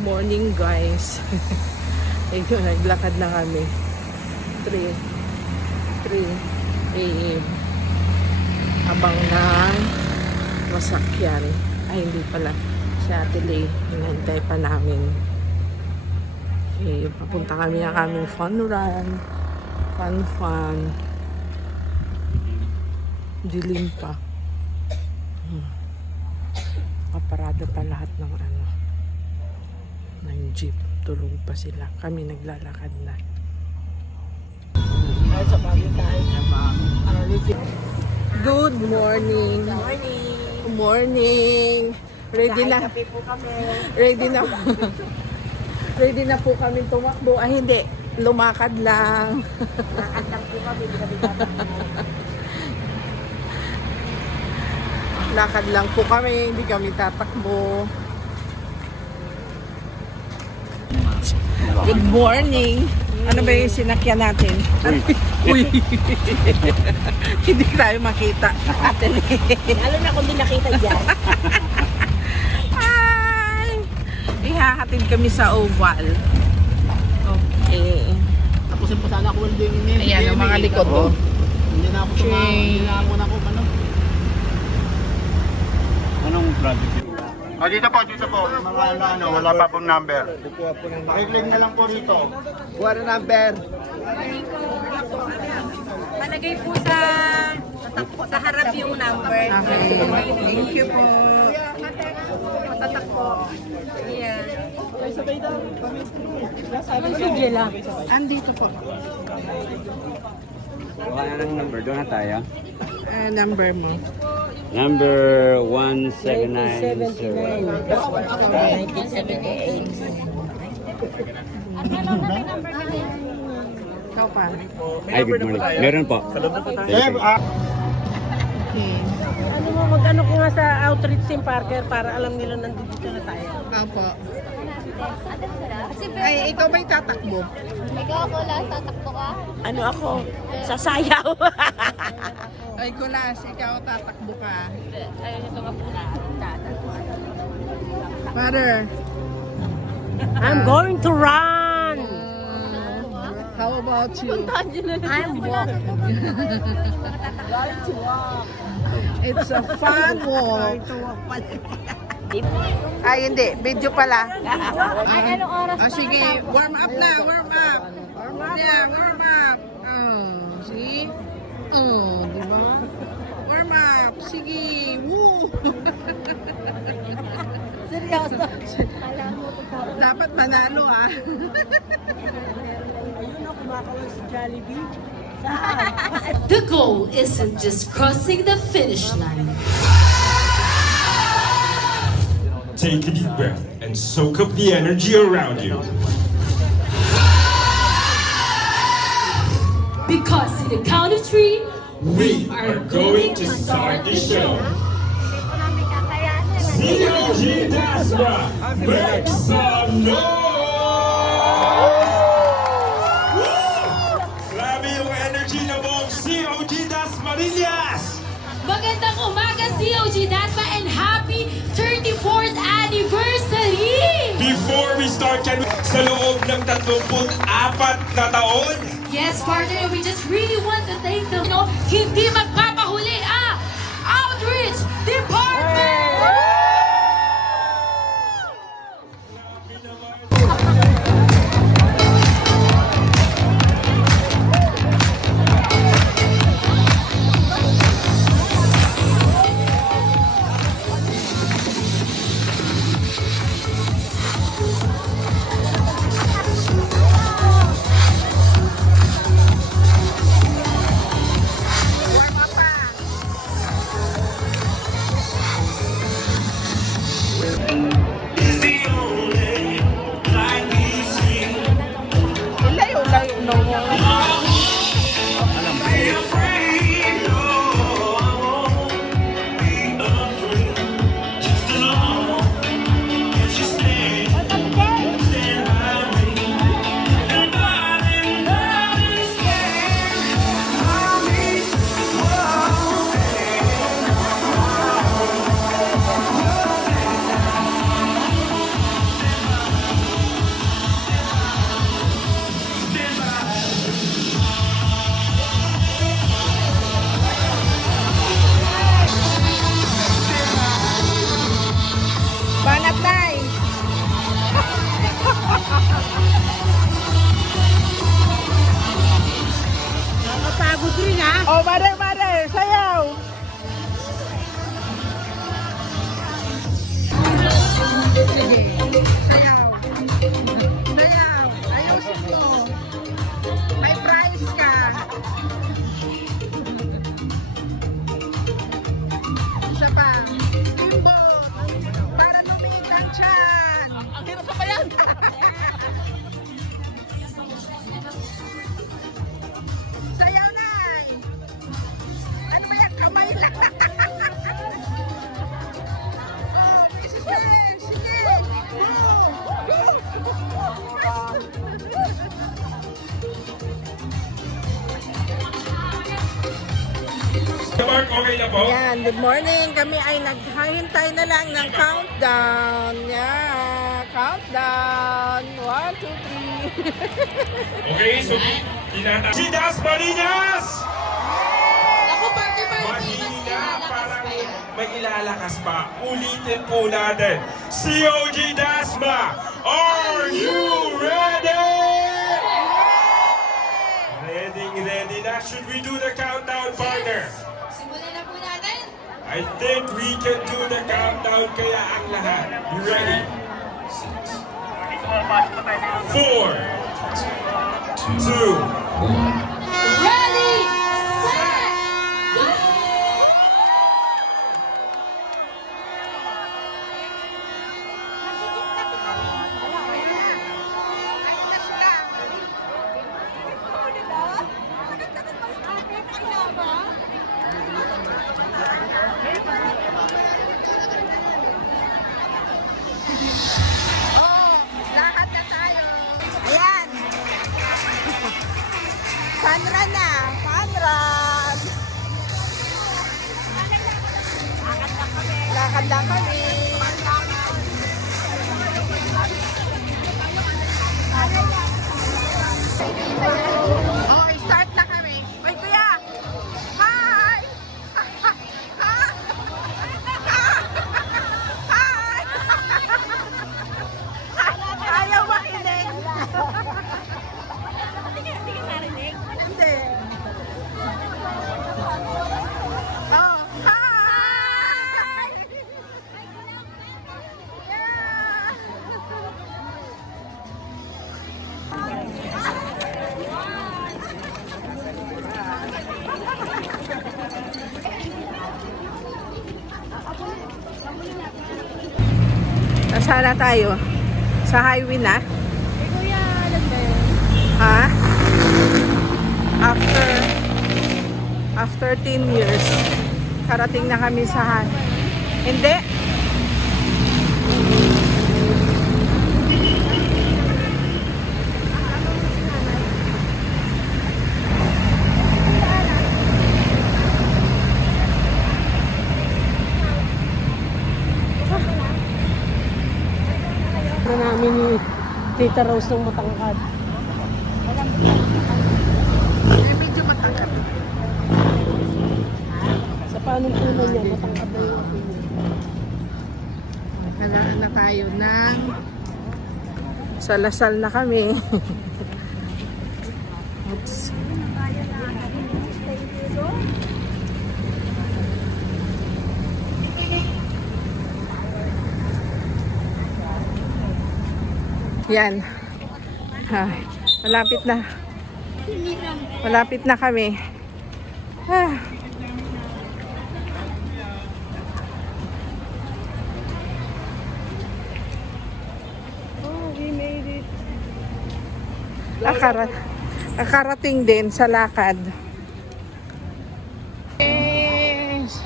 Morning guys. Ayun, naglakad na kami. 3 a.m. Abang ng masakyan. Ay, hindi pala. Si Ate Lay. Hinantay pa namin. Okay, papunta kami ng aming fun run. Fun. Dilim pa. Kaparada pa lahat ng ng jeep. Tulog pa sila. Kami naglalakad na. Good morning. Good morning. Ready na. Ready na. Ready na po kami tumakbo. Ay hindi. Lumakad lang. Lakad lang po kami. Hindi kami tatakbo. Lakad lang po kami. Hindi kami tatakbo. Good morning. Ano ba yung sinakyan natin? Uy. Hindi tayo makita. Lalo na kung di nakita dyan. Hi! Ihahatid kami sa Oval. Okay. Tapusin pa sana ako welding ni. Ayan, ang mga likod ko. Hindi na ako ano. Anong project yun? Dito po. Mga wala pa pong number. Pakiclaim na lang po rito. Kuha na number. Palagay po sa harap yung number. Okay. Thank you po. Matatakbo. Yeah. Andito po. Wala na ng number. Doon na tayo. Number mo. Number 1790. 1978. Ikaw pa. Ay, good morning. Meron po. Okay. Ano mo, mag-ano ko nga sa outreach St. Parker para alam nila nandito na tayo. Apo. Ay, ikaw ba'y tatakbo? Ikaw ako lang, tatakbo ka? Ano ako? Sasayaw. Ay, Kulas, ikaw tatakbo ka. Ay, ito nga po na. Father. I'm going to run! How about you? I'm walking. It's a fun walk. Ay, hindi. Video pala. Ay, anong oras pa? Sige, warm up na. Warm up. Yeah, warm up. Oh, see? Oh, di ba? Warm up. Sige. Woo! Seryoso. Dapat manalo ah. Ayun ako, kumakawa si Jollibee. The goal isn't just crossing the finish line. Take a deep breath and soak up the energy around you. Because in the count of three, We are going to start the show. COG Dasma, make some noise! Woo! Grabe yung energy na buong COG Dasmariñas! magandang umaga COG Dasma and happy 34th anniversary! Before we start, can we, sa loob ng 34 na taon, Yes, partner, we just really want to thank them. No, hindi magpapahuli Outreach Department! Oh, mother, mother, sayaw! Sige, sayaw. Sayaw, ayusin mo. May prize ka. Isa pa. Steamboat. Para lumiit ang tiyan. Ang hirap pa yan. Sayaw na. Ano ba yan? Kamay lang. Oh, sige, sige. Mark, okay na po? Yan, good morning. Kami ay naghahintay na lang ng countdown. Yeah, countdown. 1, 2, 3. Okay, so Gidas Marinas! Ako, party, Mahina, parang may ilalakas pa. Ulitin po natin. COG Dasma, are you ready? Ready na. Should we do the countdown, partner? Simulan na po natin. I think we can do the countdown kaya ang lahat. You ready? 4, 2, Ready, set, go! Oh, lahat na tayo. Ayan. Sunrun na. Sunrun. Lakad lang kami. Oh, start na kami. Uy, kuya. Hi. Hi. Ayaw makinig. Hindi. Oh, hi! Yeah! Nasaan na tayo? Sa highway na? Ha? After 10 years, karating na kami sa Hindi. Na namin ni Tita Rose ng matangkad. Medyo matangkad. Sa panuntunan niya, matangkad na yung apo niya. Nakalaan na tayo ng sa Lasal na kami. Oops. Yan. Ay, malapit na. Malapit na kami. Ah. Oh, we made it. Nakarating din sa lakad. Yes.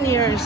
Years.